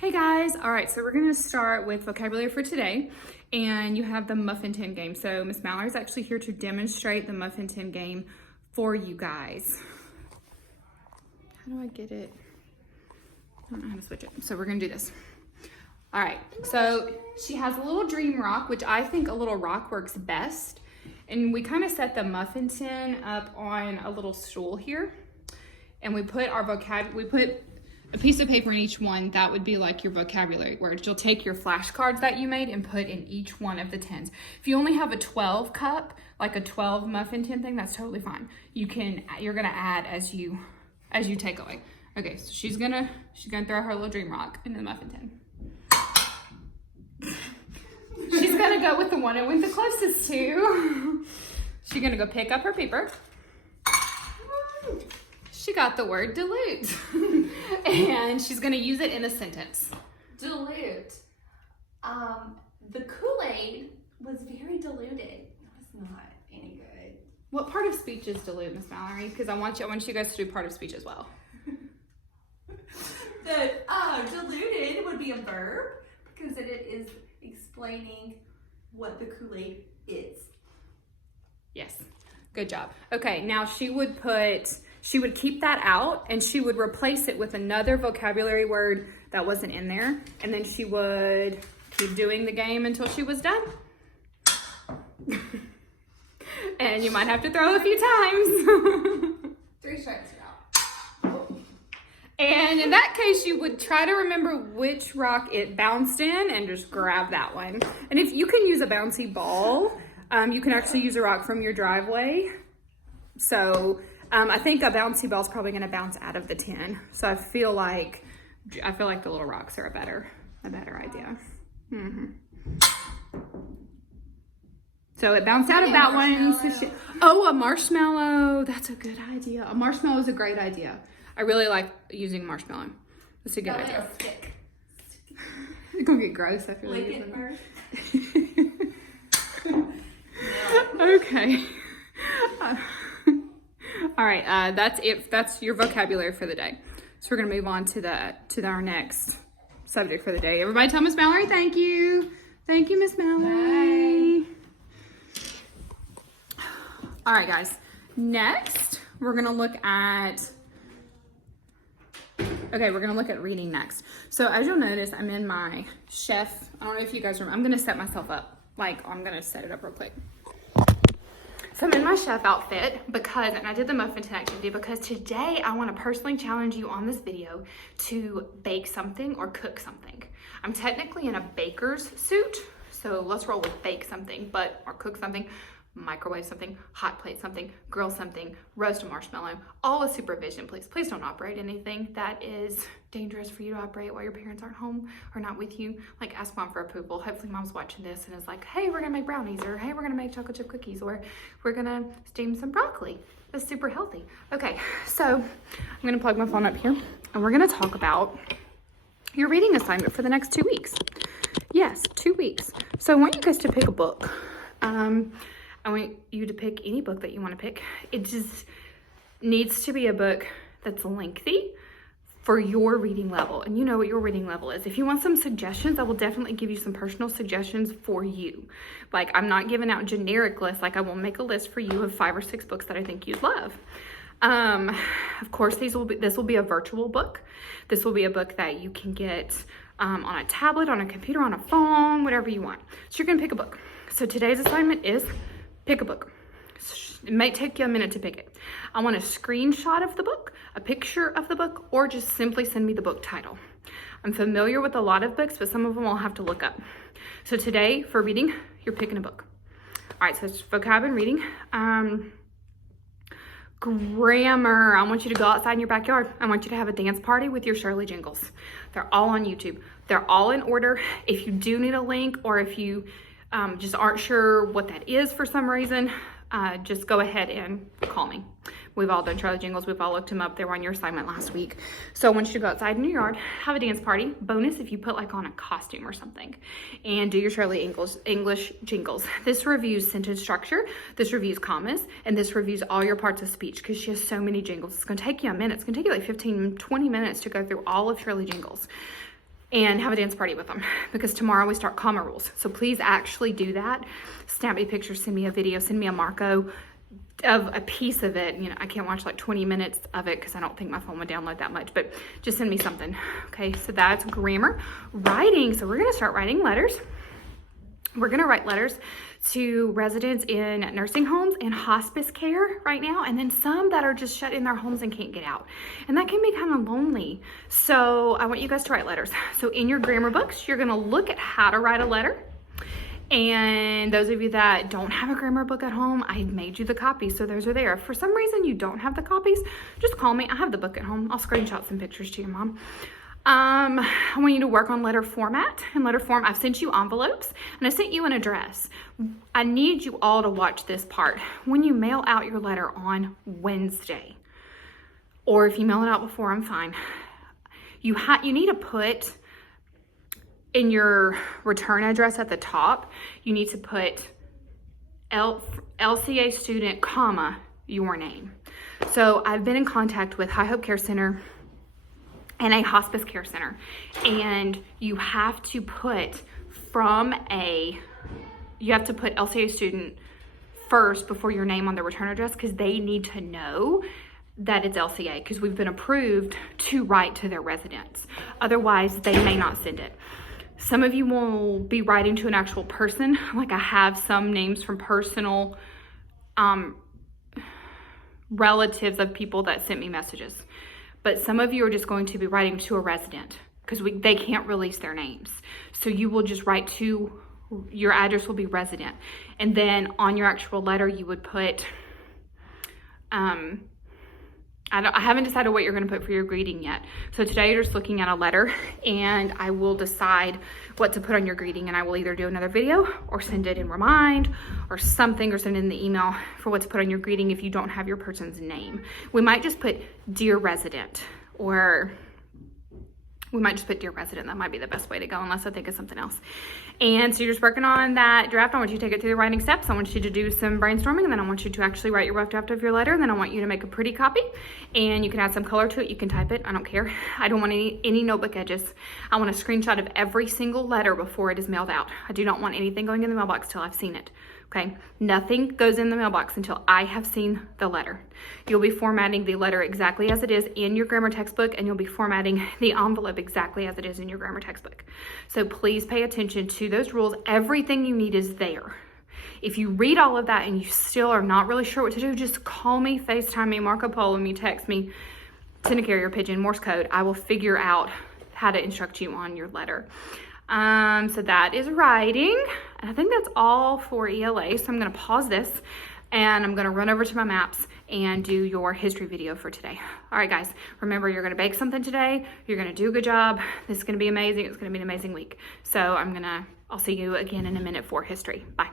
Hey guys, all right, so we're gonna start with vocabulary for today, and you have the muffin tin game. So Miss Mallory's actually here to demonstrate the muffin tin game for you guys. How do I get it? I don't know how to switch it. So we're gonna do this. All right, so she has a little dream rock, which I think a little rock works best. And we kind of set the muffin tin up on a little stool here. And we put our we put a piece of paper in each one. That would be like your vocabulary words. You'll take your flashcards that you made and put in each one of the tins. If you only have a 12 cup, like a 12 muffin tin thing, that's totally fine. You're gonna add as you take away. Okay, so she's gonna throw her little dream rock in the muffin tin. She's gonna go with the one it went the closest to. She's gonna go pick up her paper. She got the word dilute. And she's gonna use it in a sentence. Dilute. The Kool-Aid was very diluted. It was not any good. What part of speech is dilute, Miss Mallory? Because I want you guys to do part of speech as well. Diluted would be a verb because it is explaining what the Kool-Aid is. Yes, good job. Okay, now she would keep that out and she would replace it with another vocabulary word that wasn't in there. And then she would keep doing the game until she was done. And you might have to throw a few times. 3 strikes, you're out. And in that case, you would try to remember which rock it bounced in and just grab that one. And if you can use a bouncy ball, you can actually use a rock from your driveway. So I think a bouncy ball is probably going to bounce out of the tin. So I feel like the little rocks are a better idea. Mm-hmm. So it bounced out of that one. Oh, a marshmallow. That's a good idea. A marshmallow is a great idea. I really like using marshmallow. That's a good idea. Stick. It's gonna get gross after Lick it first. Okay. All right. That's it. That's your vocabulary for the day. So we're gonna move on to our next subject for the day. Everybody, tell Miss Mallory thank you. Thank you, Miss Mallory. Bye. All right, guys. Next, we're gonna look at. Okay, we're gonna look at reading next. So as you'll notice, I'm in my chef. I don't know if you guys remember. I'm gonna set myself up. I'm gonna set it up real quick. So I'm in my chef outfit and I did the muffin tin activity because today I wanna personally challenge you on this video to bake something or cook something. I'm technically in a baker's suit, so let's roll with bake something, or cook something. Microwave something, hot plate something, grill something, roast a marshmallow, all with supervision, please. Please don't operate anything that is dangerous for you to operate while your parents aren't home or not with you. Like, ask mom for approval. Hopefully mom's watching this and is like, hey, we're gonna make brownies, or hey, we're gonna make chocolate chip cookies, or we're gonna steam some broccoli. That's super healthy. Okay, so I'm gonna plug my phone up here and we're gonna talk about your reading assignment for the next 2 weeks. Yes, 2 weeks. So I want you guys to pick a book. I want you to pick any book that you want to pick. It just needs to be a book that's lengthy for your reading level. And you know what your reading level is. If you want some suggestions, I will definitely give you some personal suggestions for you. Like, I'm not giving out generic lists. Like, I will make a list for you of 5 or 6 books that I think you'd love. Of course, this will be a virtual book. This will be a book that you can get on a tablet, on a computer, on a phone, whatever you want. So you're gonna pick a book. So today's assignment is pick a book. It might take you a minute to pick it. I want a screenshot of the book, a picture of the book, or just simply send me the book title. I'm familiar with a lot of books, but some of them I'll have to look up. So today, for reading, you're picking a book. All right, so it's vocab and reading. Grammar. I want you to go outside in your backyard. I want you to have a dance party with your Shirley Jingles. They're all on YouTube. They're all in order. If you do need a link, or if you just aren't sure what that is for some reason, just go ahead and call me. We've all done Shirley Jingles. We've all looked them up. They were on your assignment last week. So I want you to go outside in your yard, have a dance party. Bonus if you put on a costume or something, and do your Shirley English Jingles. This reviews sentence structure, this reviews commas, and this reviews all your parts of speech because she has so many jingles. It's gonna take you a minute. It's gonna take you like 15, 20 minutes to go through all of Shirley Jingles. and have a dance party with them, because tomorrow we start comma rules. So please actually do that. Snap me a picture, send me a video, send me a Marco of a piece of it. You know, I can't watch like 20 minutes of it because I don't think my phone would download that much, but just send me something. Okay, so that's grammar. Writing, so we're gonna start writing letters. We're gonna write letters to residents in nursing homes and hospice care right now, and then some that are just shut in their homes and can't get out. And that can be kind of lonely. So I want you guys to write letters. So in your grammar books, you're gonna look at how to write a letter. And those of you that don't have a grammar book at home, I made you the copies, so those are there. If for some reason you don't have the copies, just call me. I have the book at home. I'll screenshot some pictures to your mom. I want you to work on letter format. In letter form, I've sent you envelopes and I sent you an address. I need you all to watch this part. When you mail out your letter on Wednesday, or if you mail it out before, I'm fine. You need to put in your return address at the top, you need to put LCA student, comma, your name. So I've been in contact with High Hope Care Center and a hospice care center, and you have to put LCA student first before your name on the return address, because they need to know that it's LCA, because we've been approved to write to their residents. Otherwise, they may not send it. Some of you will be writing to an actual person. Like I have some names from personal relatives of people that sent me messages. But some of you are just going to be writing to a resident, because they can't release their names. So you will just write to, your address will be resident. And then on your actual letter, you would put, I haven't decided what you're gonna put for your greeting yet. So today you're just looking at a letter, and I will decide what to put on your greeting, and I will either do another video or send it in Remind or something, or send it in the email for what to put on your greeting if you don't have your person's name. We might just put Dear Resident, or we might just put Dear Resident. That might be the best way to go, unless I think of something else. And so you're just working on that draft. I want you to take it through the writing steps. I want you to do some brainstorming, and then I want you to actually write your rough draft of your letter, and then I want you to make a pretty copy, and you can add some color to it. You can type it. I don't care. I don't want any notebook edges. I want a screenshot of every single letter before it is mailed out. I do not want anything going in the mailbox till I've seen it. Okay, nothing goes in the mailbox until I have seen the letter. You'll be formatting the letter exactly as it is in your grammar textbook, and you'll be formatting the envelope exactly as it is in your grammar textbook. So please pay attention to those rules. Everything you need is there. If you read all of that and you still are not really sure what to do, just call me, FaceTime me, Marco Polo me, text me, send a carrier pigeon, Morse code. I will figure out how to instruct you on your letter. So that is writing. And I think that's all for ELA. So I'm gonna pause this, and I'm gonna run over to my maps and do your history video for today. All right, guys, remember, you're gonna bake something today. You're gonna do a good job. This is gonna be amazing. It's gonna be an amazing week. So I'll see you again in a minute for history. Bye.